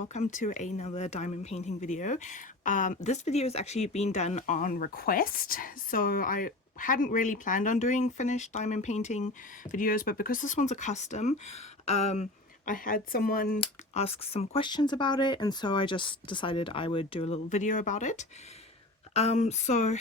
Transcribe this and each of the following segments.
welcome to another diamond painting video. This video has actually been done on request, so I hadn't really planned on doing finished diamond painting videos, but because this one's a custom, I had someone ask some questions about it, and so I just decided I would do a little video about it. So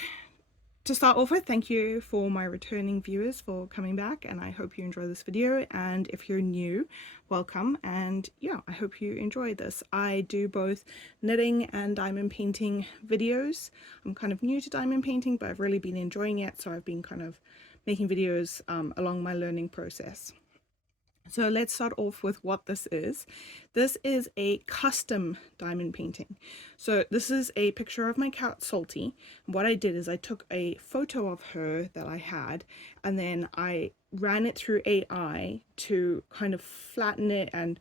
to start off with, thank you for my returning viewers for coming back, and I hope you enjoy this video. And if you're new, welcome, and yeah, I hope you enjoy this. I do both knitting and diamond painting videos. I'm kind of new to diamond painting, but I've really been enjoying it, so I've been kind of making videos along my learning process. So let's start off with what this is. This is a custom diamond painting. So this is a picture of my cat Salty. What I did is I took a photo of her that I had, and then I ran it through AI to kind of flatten it, and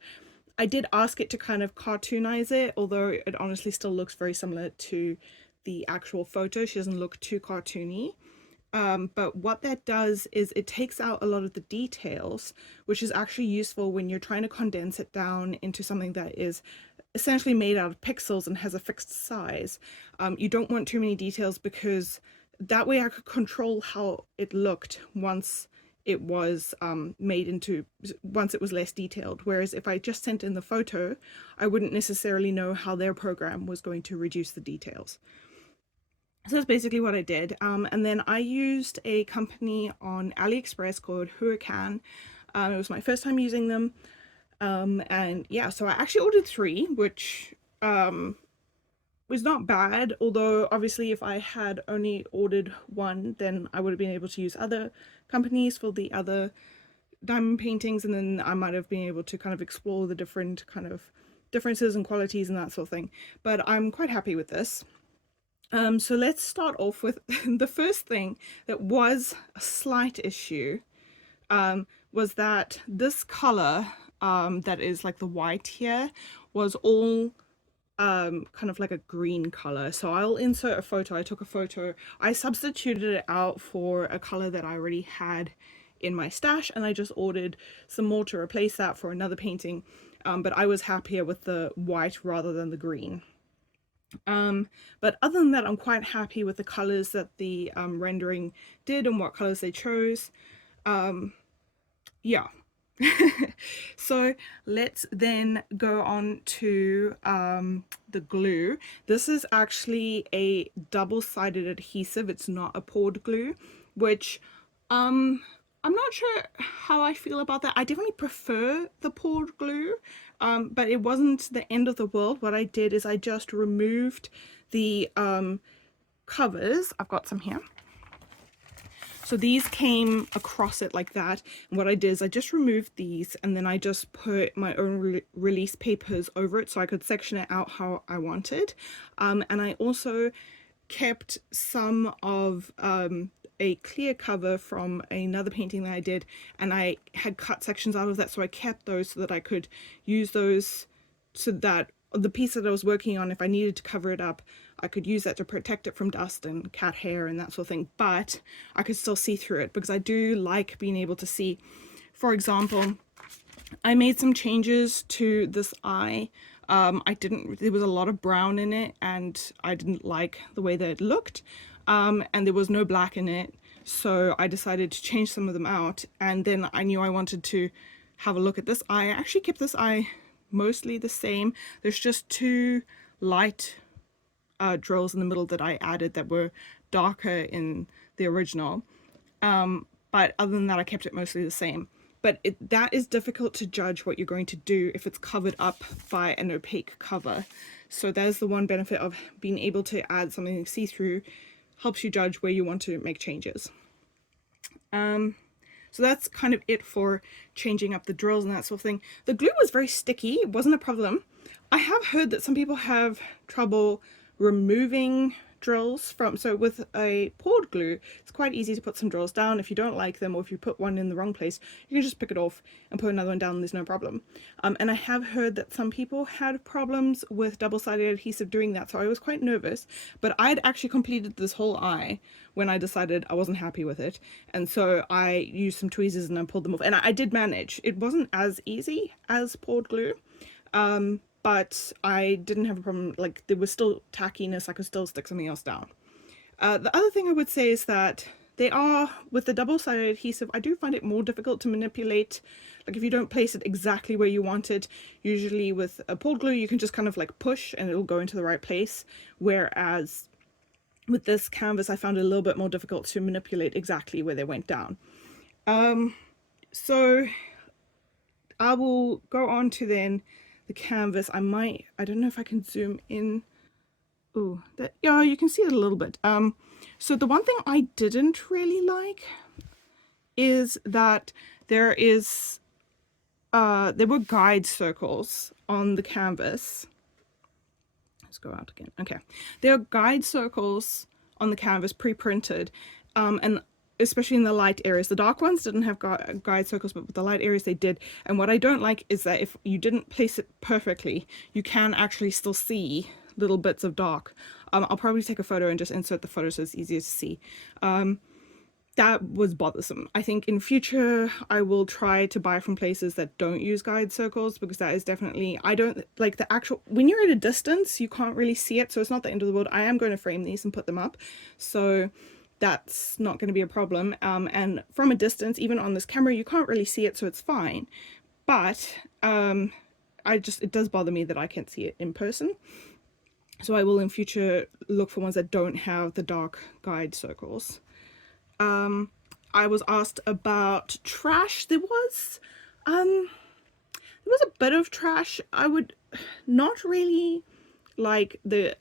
I did ask it to kind of cartoonize it, although it honestly still looks very similar to the actual photo. She doesn't look too cartoony. But what that does is it takes out a lot of the details, which is actually useful when you're trying to condense it down into something that is essentially made out of pixels and has a fixed size. You don't want too many details, because that way I could control how it looked once it was once it was less detailed. Whereas if I just sent in the photo, I wouldn't necessarily know how their program was going to reduce the details. So that's basically what I did. And then I used a company on AliExpress called Huacan. It was my first time using them. And yeah, so I actually ordered 3, which was not bad. Although obviously if I had only ordered 1, then I would have been able to use other companies for the other diamond paintings. And then I might have been able to kind of explore the different kind of differences and qualities and that sort of thing. But I'm quite happy with this. So let's start off with the first thing that was a slight issue, was that this color, that is like the white here, was all kind of like a green color. So I'll insert a photo. I took a photo, I substituted it out for a color that I already had in my stash, and I just ordered some more to replace that for another painting, but I was happier with the white rather than the green. But other than that, I'm quite happy with the colors that the rendering did and what colors they chose. Yeah. So let's then go on to the glue. This is actually a double-sided adhesive. It's not a poured glue, which I'm not sure how I feel about that. I definitely prefer the poured glue, but it wasn't the end of the world. What I did is I just removed the covers. I've got some here. So these came across it like that. And what I did is I just removed these, and then I just put my own release papers over it so I could section it out how I wanted. And I also kept some of a clear cover from another painting that I did, and I had cut sections out of that, so I kept those so that I could use those, so that the piece that I was working on, if I needed to cover it up, I could use that to protect it from dust and cat hair and that sort of thing, but I could still see through it, because I do like being able to see. For example, I made some changes to this eye. There was a lot of brown in it, and I didn't like the way that it looked. And there was no black in it, so I decided to change some of them out. And then I knew I wanted to have a look at this eye. I actually kept this eye mostly the same. There's just 2 light drills in the middle that I added that were darker in the original. But other than that, I kept it mostly the same. But that is difficult to judge what you're going to do if it's covered up by an opaque cover. So there's the one benefit of being able to add something see-through. Helps you judge where you want to make changes. So that's kind of it for changing up the drills and that sort of thing. The glue was very sticky. It wasn't a problem. I have heard that some people have trouble removing drills from, so with a poured glue, it's quite easy to put some drills down. If you don't like them, or if you put one in the wrong place, you can just pick it off and put another one down, and there's no problem. And I have heard that some people had problems with double-sided adhesive doing that, so I was quite nervous. But I'd actually completed this whole eye when I decided I wasn't happy with it, and so I used some tweezers and I pulled them off, and I did manage. It wasn't as easy as poured glue, but I didn't have a problem. Like, there was still tackiness, I could still stick something else down. The other thing I would say is that they are, with the double-sided adhesive, I do find it more difficult to manipulate. Like, if you don't place it exactly where you want it, usually with a pulled glue, you can just kind of like push and it'll go into the right place. Whereas with this canvas, I found it a little bit more difficult to manipulate exactly where they went down. So I will go on to then the canvas. I don't know if I can zoom in. Oh, that, yeah, you can see it a little bit. So the one thing I didn't really like is that there were guide circles on the canvas. Let's go out again. Okay, there are guide circles on the canvas pre-printed, and especially in the light areas. The dark ones didn't have guide circles, but with the light areas they did. And what I don't like is that if you didn't place it perfectly, you can actually still see little bits of dark. I'll probably take a photo and just insert the photo so it's easier to see. That was bothersome. I think in future I will try to buy from places that don't use guide circles, because that is definitely, I don't like the actual, when you're at a distance you can't really see it, so it's not the end of the world. I am going to frame these and put them up, so that's not going to be a problem. And from a distance, even on this camera, you can't really see it, so it's fine. But it does bother me that I can't see it in person. So I will in future look for ones that don't have the dark guide circles. I was asked about trash. There was a bit of trash. I would not really like the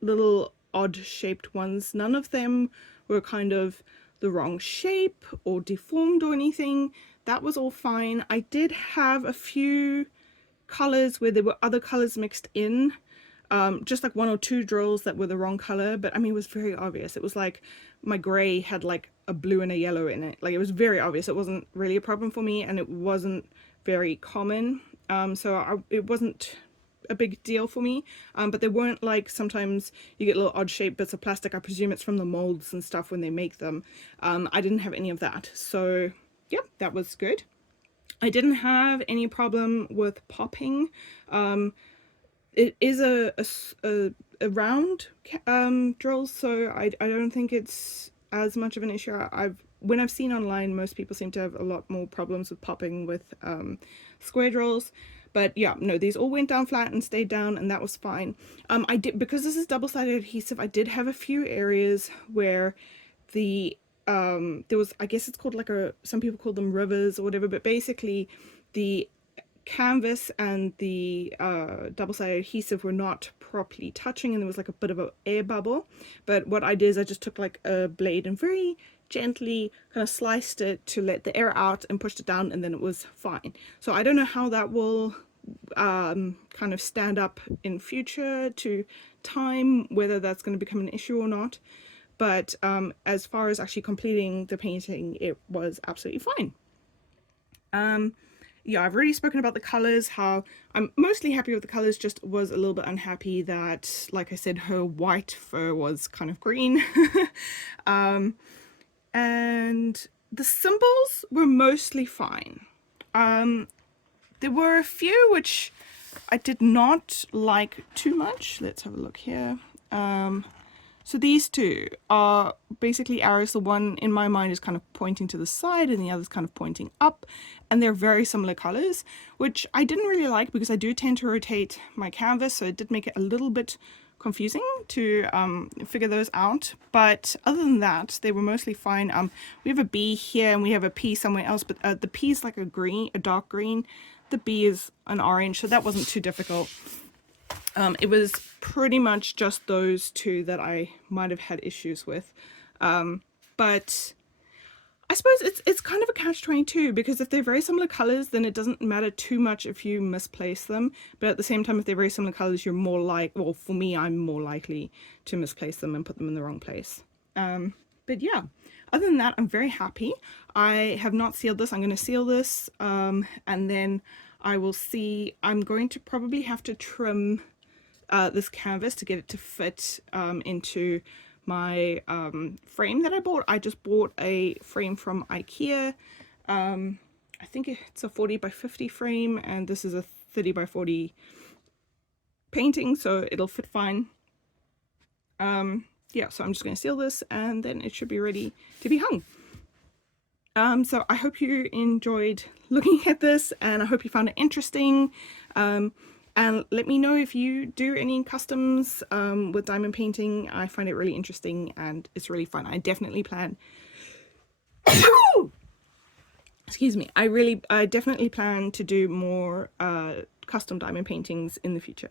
little odd shaped ones. None of them were kind of the wrong shape or deformed or anything. That was all fine. I did have a few colors where there were other colors mixed in. Just like one or two drills that were the wrong color, but I mean, it was very obvious. It was like my gray had like a blue and a yellow in it. Like, it was very obvious. It wasn't really a problem for me, and it wasn't very common. It wasn't a big deal for me. But they weren't like, sometimes you get little odd shaped bits of plastic. I presume it's from the molds and stuff when they make them. I didn't have any of that. So yeah, that was good. I didn't have any problem with popping. It is a round drill, so I don't think it's as much of an issue. When I've seen online, most people seem to have a lot more problems with popping with square drills. But yeah, no, these all went down flat and stayed down, and that was fine. I did, because this is double-sided adhesive, I did have a few areas where there was, I guess it's called like some people call them rivers or whatever, but basically the canvas and the double-sided adhesive were not properly touching, and there was like a bit of an air bubble. But what I did is I just took like a blade and very gently kind of sliced it to let the air out and pushed it down, and then it was fine. So I don't know how that will kind of stand up in future to time, whether that's going to become an issue or not. But as far as actually completing the painting, it was absolutely fine. Yeah, I've already spoken about the colors, how I'm mostly happy with the colors, just was a little bit unhappy that, like I said, her white fur was kind of green. And the symbols were mostly fine. There were a few which I did not like too much. Let's have a look here. So these two are basically arrows. The one in my mind is kind of pointing to the side and the other is kind of pointing up, and they're very similar colors, which I didn't really like because I do tend to rotate my canvas, so it did make it a little bit confusing to figure those out. But other than that, they were mostly fine. We have a B here and we have a P somewhere else, but the P is like a dark green. The B is an orange, so that wasn't too difficult. It was pretty much just those two that I might have had issues with. But I suppose it's kind of a catch-22, because if they're very similar colors, then it doesn't matter too much if you misplace them. But at the same time, if they're very similar colors, you're more well, for me, I'm more likely to misplace them and put them in the wrong place. But yeah, other than that, I'm very happy. I have not sealed this. I'm going to seal this, and then I will see. I'm going to probably have to trim this canvas to get it to fit into my frame that I bought. I just bought a frame from IKEA. I think it's a 40 by 50 frame, and this is a 30 by 40 painting, so it'll fit fine. Yeah, so I'm just going to seal this and then it should be ready to be hung. So I hope you enjoyed looking at this, and I hope you found it interesting. And let me know if you do any customs with diamond painting. I find it really interesting and it's really fun. I definitely plan excuse me, I definitely plan to do more custom diamond paintings in the future.